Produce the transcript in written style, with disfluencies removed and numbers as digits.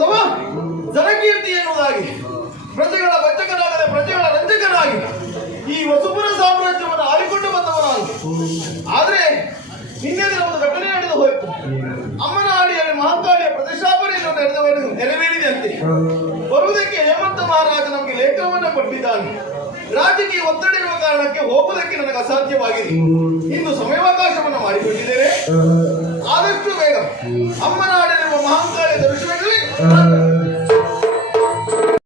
ಬಾಂಧವ ಜನಕೀರ್ತಿ ಎನ್ನುವುದಾಗಿ ಪ್ರಜೆಗಳ ವಂಚಕನಾಗದೆ ಪ್ರಜೆಗಳ ರಂಜಕನಾಗಿ ಈ ವಸುಪುರ ಸಾಮ್ರಾಜ್ಯವನ್ನು ಆಳಿಕೊಂಡು ಬಂದವನಾಗಿ. ಆದ್ರೆ ನಿನ್ನೆ ದಿನ ಒಂದು ಘಟನೆ ನಡೆದು ಹೋಯಿತು. ಅಮ್ಮನ ಆಡಿಯಲ್ಲಿ ಮಹಾಕಾಳಿಯ ಪ್ರತಿಷ್ಠಾಪನೆಯನ್ನು ನೆರವೇರಿದೆ ಅಂತೆ. ಬರುವುದಕ್ಕೆ ಹೇಮಂತ ಮಹಾರಾಜ ನಮಗೆ ಲೇಖನವನ್ನು ಕೊಟ್ಟಿದ್ದಾನೆ. ರಾಜಕೀಯ ಒತ್ತಡ ಇರುವ ಕಾರಣಕ್ಕೆ ಹೋಗುವುದಕ್ಕೆ ನನಗೆ ಅಸಾಧ್ಯವಾಗಿದೆ. ಇಂದು ಸಮಯಾವಕಾಶವನ್ನು ಮಾಡಿಕೊಂಡಿದ್ದೇವೆ.